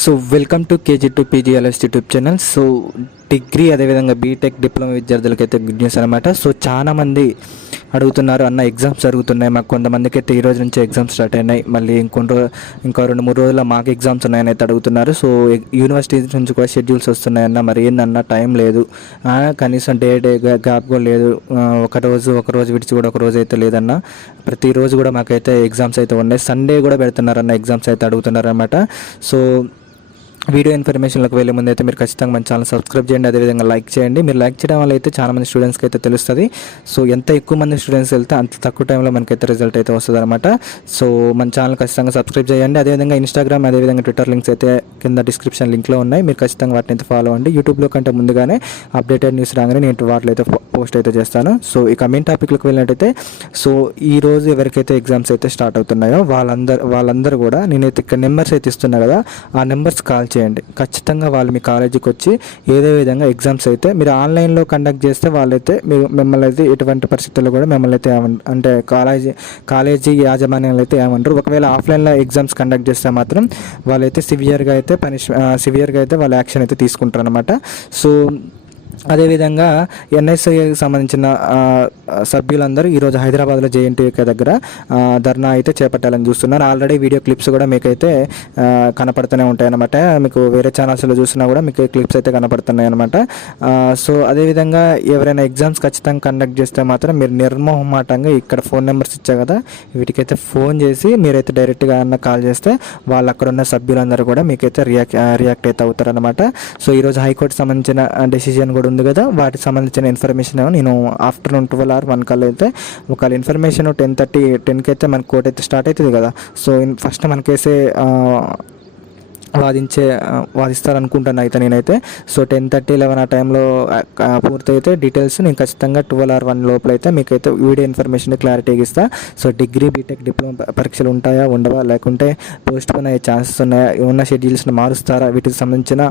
So welcome to KG two PGLS YouTube channel. So degree అదేవిధంగా B Tech diploma విద్యార్థులకైతే good news అనమాట. So చాలామంది అడుగుతున్నారు, అన్న ఎగ్జామ్స్ జరుగుతున్నాయి మాకు, కొంతమందికి అయితే ఈ రోజు నుంచి ఎగ్జామ్స్ స్టార్ట్ అయినాయి, మళ్ళీ ఇంకో 2-3 రోజుల్లో మాకు ఎగ్జామ్స్ ఉన్నాయని అయితే అడుగుతున్నారు. సో యూనివర్సిటీ నుంచి కూడా షెడ్యూల్స్ వస్తున్నాయన్న, మరి ఏందన్న టైం లేదు, కనీసం డే గ్యాప్ కూడా లేదు, ఒక రోజు విడిచి కూడా ఒక రోజు అయితే లేదన్న, ప్రతిరోజు కూడా మాకైతే ఎగ్జామ్స్ అయితే ఉన్నాయి, సండే కూడా పెడుతున్నారన్న ఎగ్జామ్స్ అయితే అడుగుతున్నారు అనమాట. సో వీడియో ఇన్ఫర్మేషన్లోకి వెళ్ళే ముందు అయితే మీరు ఖచ్చితంగా మన ఛానల్ సబ్స్క్రైబ్ చేయండి, అదేవిధంగా లైక్ చేయండి. మీరు లైక్ చేయడం వల్ల అయితే చాలా మంది స్టూడెంట్స్కి అయితే తెలుస్తుంది. సో ఎంత ఎక్కువ మంది స్టూడెంట్స్ వెళ్తే అంత తక్కువ టైంలో మనకైతే రిజల్ట్ అయితే వస్తుంది అనమాట. సో మన ఛానల్ ఖచ్చితంగా సబ్స్క్రైబ్ చేయండి. అదేవిధంగా ఇన్స్టాగ్రామ్ అదేవిధంగా ట్విట్టర్ లింక్స్ అయితే కింద డిస్క్రిప్షన్ లింక్లో ఉన్నాయి, మీరు ఖచ్చితంగా వాటిని అయితే ఫాలో అవ్వండి. యూట్యూబ్లో కంటే ముందుగానే అప్డేటెడ్ న్యూస్ రాగానే నేను వాటిలో అయితే పోస్ట్ అయితే చేస్తాను. సో ఇక మెయిన్ టాపిక్లోకి వెళ్ళినట్టయితే, సో ఈ రోజు ఎవరికైతే ఎగ్జామ్స్ అయితే స్టార్ట్ అవుతున్నాయో వాళ్ళందరూ కూడా నేనైతే ఇక్కడ నెంబర్స్ అయితే ఇస్తున్నా కదా, ఆ నెంబర్స్ కాల్ చేయండి. ఖచ్చితంగా వాళ్ళు మీ కాలేజీకి వచ్చి ఏదో విధంగా ఎగ్జామ్స్ అయితే మీరు ఆన్లైన్లో కండక్ట్ చేస్తే వాళ్ళైతే మిమ్మల్ని అయితే ఎటువంటి పరిస్థితుల్లో కూడా మిమ్మల్ని అయితే అంటే కాలేజీ యాజమాన్యాలు అయితే ఏమంటారు. ఒకవేళ ఆఫ్లైన్లో ఎగ్జామ్స్ కండక్ట్ చేస్తే మాత్రం వాళ్ళైతే సివియర్గా అయితే వాళ్ళ యాక్షన్ అయితే తీసుకుంటారు అనమాట. సో అదేవిధంగా ఎన్ఎస్ఐకి సంబంధించిన సభ్యులందరూ ఈరోజు హైదరాబాద్లో జేఎన్టీయూ దగ్గర ధర్నా అయితే చేపట్టాలని చూస్తున్నారు. ఆల్రెడీ వీడియో క్లిప్స్ కూడా మీకైతే కనపడుతూనే ఉంటాయి అన్నమాట. మీకు వేరే ఛానల్స్లో చూసినా కూడా మీకు క్లిప్స్ అయితే కనపడుతున్నాయి అనమాట. సో అదేవిధంగా ఎవరైనా ఎగ్జామ్స్ ఖచ్చితంగా కండక్ట్ చేస్తే మాత్రం మీరు నిర్మోహమాటంగా ఇక్కడ ఫోన్ నెంబర్స్ ఇచ్చా కదా, వీటికైతే ఫోన్ చేసి మీరైతే డైరెక్ట్గా అన్న కాల్ చేస్తే వాళ్ళు అక్కడ ఉన్న సభ్యులందరూ కూడా మీకైతే రియాక్ట్ అయితే అవుతారనమాట. సో ఈరోజు హైకోర్టు సంబంధించిన డెసిజన్ కూడా ఉంది కదా, వాటికి సంబంధించిన ఇన్ఫర్మేషన్ నేను ఆఫ్టర్నూన్ 12 or 1 కల్లా అయితే ఒకవేళ ఇన్ఫర్మేషన్ 10:30-10కి అయితే మన కోర్ట్ అయితే స్టార్ట్ అవుతుంది కదా. సో ఫస్ట్ మనకైతే వాదిస్తారనుకుంటాను అయితే నేనైతే. సో 10:30-11 ఆ టైంలో పూర్తయితే డీటెయిల్స్ నేను ఖచ్చితంగా 12 or 1 లోపల అయితే మీకైతే వీడియో ఇన్ఫర్మేషన్ క్లారిటీగా ఇస్తా. సో డిగ్రీ బీటెక్ డిప్లొమా పరీక్షలు ఉంటాయా ఉండవా, లేకుంటే పోస్ట్ పోన్ అయ్యే ఛాన్సెస్ ఉన్నాయా, ఉన్న షెడ్యూల్స్ని మారుస్తారా, వీటికి సంబంధించిన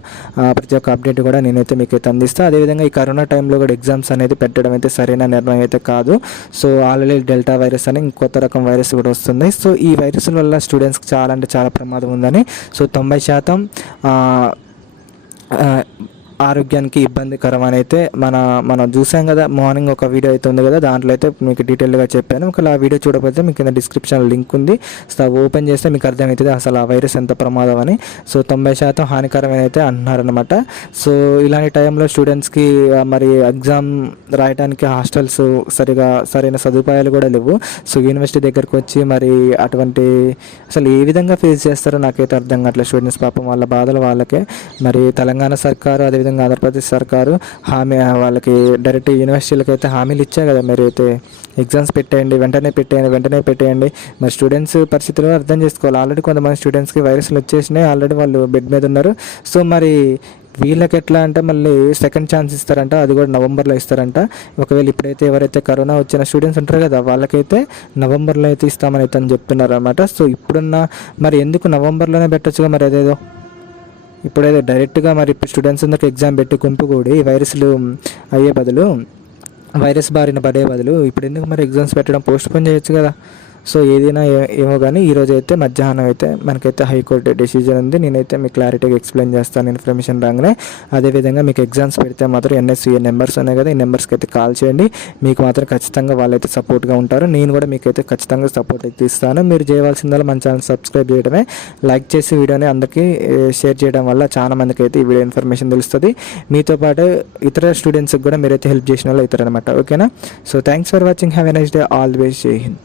ప్రతి ఒక్క అప్డేట్ కూడా నేనైతే మీకైతే అందిస్తా. అదేవిధంగా ఈ కరోనా టైంలో కూడా ఎగ్జామ్స్ అనేది పెట్టడం అయితే సరైన నిర్ణయం అయితే కాదు. సో ఆల్రెడీ డెల్టా వైరస్ అని ఇంకొత్త రకం వైరస్ కూడా వస్తుంది. సో ఈ వైరస్ వల్ల స్టూడెంట్స్కి చాలా అంటే చాలా ప్రమాదం ఉందని, సో 90% ఆరోగ్యానికి ఇబ్బందికరం అని అయితే మనం చూసాం కదా. మార్నింగ్ ఒక వీడియో అయితే ఉంది కదా, దాంట్లో అయితే మీకు డీటెయిల్గా చెప్పాను. ఒకవేళ ఆ వీడియో చూడకపోతే మీకు కింద డిస్క్రిప్షన్ లింక్ ఉంది, సో ఓపెన్ చేస్తే మీకు అర్థమవుతుంది అసలు ఆ వైరస్ ఎంత ప్రమాదం అని. సో 90% హానికరమైన అయితే అంటున్నారనమాట. సో ఇలాంటి టైంలో స్టూడెంట్స్కి మరి ఎగ్జామ్ రాయడానికి హాస్టల్స్ సరైన సదుపాయాలు కూడా లేవు. సో యూనివర్సిటీ దగ్గరకు వచ్చి మరి అటువంటి అసలు ఏ విధంగా ఫేస్ చేస్తారో నాకైతే అర్థం కావట్లేదు. స్టూడెంట్స్ పాపం వాళ్ళ బాధలు వాళ్ళకే. మరి తెలంగాణ సర్కారు అదేవిధంగా ఆంధ్రప్రదేశ్ సర్కారు వాళ్ళకి డైరెక్ట్ యూనివర్సిటీలకు అయితే హామీలు ఇచ్చాయి కదా, మీరు అయితే ఎగ్జామ్స్ వెంటనే పెట్టేయండి. మరి స్టూడెంట్స్ పరిస్థితులు అర్థం చేసుకోవాలి. ఆల్రెడీ కొంతమంది స్టూడెంట్స్కి వైరస్లు వచ్చేసినాయి, ఆల్రెడీ వాళ్ళు బెడ్ మీద ఉన్నారు. సో మరి వీళ్ళకి ఎట్లా అంటే మళ్ళీ సెకండ్ ఛాన్స్ ఇస్తారంట, అది కూడా నవంబర్లో ఇస్తారంట. ఒకవేళ ఇప్పుడైతే ఎవరైతే కరోనా వచ్చిన స్టూడెంట్స్ ఉంటారు కదా, వాళ్ళకైతే నవంబర్లో అయితే ఇస్తామని అయితే అని చెప్తున్నారు అనమాట. సో ఇప్పుడున్న మరి ఎందుకు నవంబర్లోనే పెట్టచ్చుగా, మరి అదేదో ఇప్పుడైతే డైరెక్ట్గా మరి స్టూడెంట్స్ అందరికి ఎగ్జామ్ పెట్టి గుంపుకూడి వైరస్లు అయ్యే బదులు, వైరస్ బారిన పడే బదులు ఇప్పుడు ఎందుకు మరి ఎగ్జామ్స్ పెట్టడం, పోస్ట్ పోన్ చేయొచ్చు కదా. సో ఏదైనా ఏమో కానీ ఈరోజు అయితే మధ్యాహ్నం అయితే మనకైతే హైకోర్టు డెసిజన్ ఉంది. నేనైతే మీకు క్లారిటీగా ఎక్స్ప్లెయిన్ చేస్తాను ఇన్ఫర్మేషన్ రాగానే. అదేవిధంగా మీకు ఎగ్జామ్స్ పెడితే మాత్రం ఎన్ఎస్సీఏ నెంబర్స్ ఉన్నాయి కదా, ఈ నెంబర్స్కి అయితే కాల్ చేయండి. మీకు మాత్రం ఖచ్చితంగా వాళ్ళైతే సపోర్ట్గా ఉంటారు. నేను కూడా మీకైతే ఖచ్చితంగా సపోర్ట్ అయితే ఇస్తాను. మీరు చేయవలసిందల్లా మన ఛానల్ సబ్స్క్రైబ్ చేయడమే, లైక్ చేసి వీడియోని అందరికీ షేర్ చేయడం వల్ల చాలా మందికి అయితే ఈ వీడియో ఇన్ఫర్మేషన్ తెలుస్తుంది. మీతో పాటు ఇతర స్టూడెంట్స్కి కూడా మీరైతే హెల్ప్ చేసిన వాళ్ళు అవుతారనమాట. ఓకేనా. So thanks for watching. Have a nice day. Always జై హింద్.